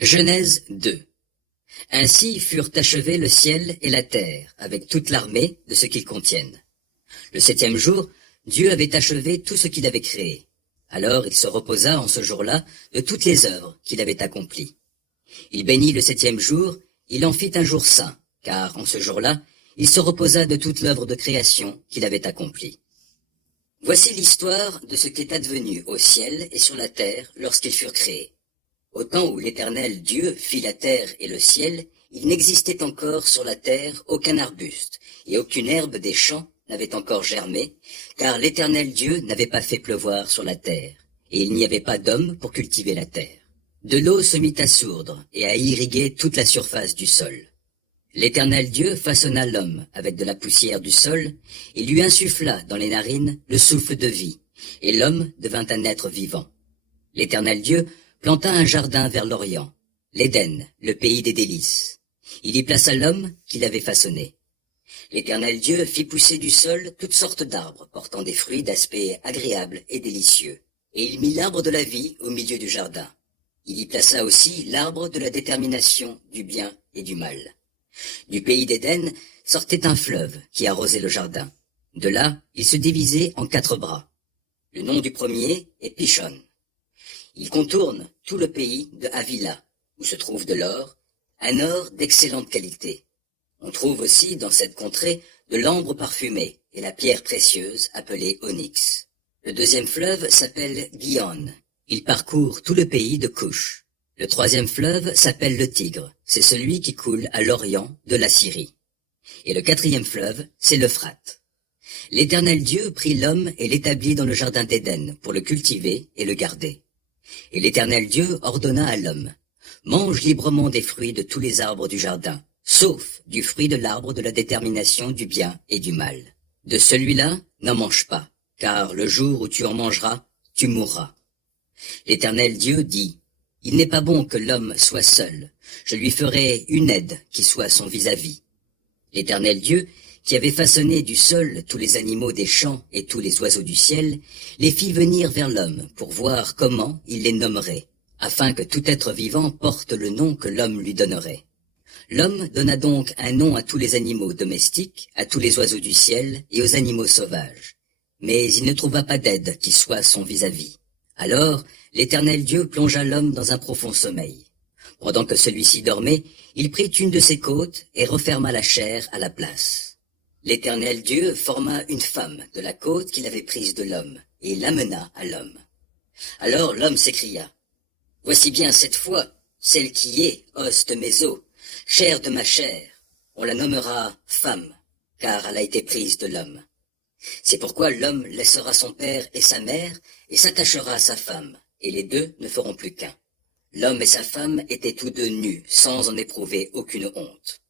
Genèse 2. Ainsi furent achevés le ciel et la terre, avec toute l'armée de ce qu'ils contiennent. Le septième jour, Dieu avait achevé tout ce qu'il avait créé. Alors il se reposa en ce jour-là de toutes les œuvres qu'il avait accomplies. Il bénit le septième jour, il en fit un jour saint, car en ce jour-là, il se reposa de toute l'œuvre de création qu'il avait accomplie. Voici l'histoire de ce qui est advenu au ciel et sur la terre lorsqu'ils furent créés. Au temps où l'Éternel Dieu fit la terre et le ciel, il n'existait encore sur la terre aucun arbuste, et aucune herbe des champs n'avait encore germé, car l'Éternel Dieu n'avait pas fait pleuvoir sur la terre, et il n'y avait pas d'homme pour cultiver la terre. De l'eau se mit à sourdre et à irriguer toute la surface du sol. L'Éternel Dieu façonna l'homme avec de la poussière du sol, et lui insuffla dans les narines le souffle de vie, et l'homme devint un être vivant. L'Éternel Dieu planta un jardin vers l'Orient, l'Éden, le pays des délices. Il y plaça l'homme qu'il avait façonné. L'Éternel Dieu fit pousser du sol toutes sortes d'arbres portant des fruits d'aspect agréable et délicieux. Et il mit l'arbre de la vie au milieu du jardin. Il y plaça aussi l'arbre de la détermination du bien et du mal. Du pays d'Éden sortait un fleuve qui arrosait le jardin. De là, il se divisait en 4 bras. Le nom du premier est Pishon. Il contourne tout le pays de Havila, où se trouve de l'or, un or d'excellente qualité. On trouve aussi dans cette contrée de l'ambre parfumé et la pierre précieuse appelée onyx. Le deuxième fleuve s'appelle Gihon. Il parcourt tout le pays de Couche. Le troisième fleuve s'appelle le Tigre. C'est celui qui coule à l'orient de la Syrie. Et le quatrième fleuve, c'est l'Euphrate. L'Éternel Dieu prit l'homme et l'établit dans le jardin d'Éden pour le cultiver et le garder. Et l'Éternel Dieu ordonna à l'homme, « Mange librement des fruits de tous les arbres du jardin, sauf du fruit de l'arbre de la détermination du bien et du mal. De celui-là, n'en mange pas, car le jour où tu en mangeras, tu mourras. » L'Éternel Dieu dit, « Il n'est pas bon que l'homme soit seul, je lui ferai une aide qui soit son vis-à-vis. » L'Éternel Dieu, qui avait façonné du sol tous les animaux des champs et tous les oiseaux du ciel, les fit venir vers l'homme pour voir comment il les nommerait, afin que tout être vivant porte le nom que l'homme lui donnerait. L'homme donna donc un nom à tous les animaux domestiques, à tous les oiseaux du ciel et aux animaux sauvages. Mais il ne trouva pas d'aide qui soit son vis-à-vis. Alors l'Éternel Dieu plongea l'homme dans un profond sommeil. Pendant que celui-ci dormait, il prit une de ses côtes et referma la chair à la place. L'Éternel Dieu forma une femme de la côte qu'il avait prise de l'homme, et l'amena à l'homme. Alors l'homme s'écria, « Voici bien cette fois, celle qui est os de mes os, chair de ma chair. On la nommera femme, car elle a été prise de l'homme. C'est pourquoi l'homme laissera son père et sa mère, et s'attachera à sa femme, et les deux ne feront plus qu'un. L'homme et sa femme étaient tous deux nus, sans en éprouver aucune honte.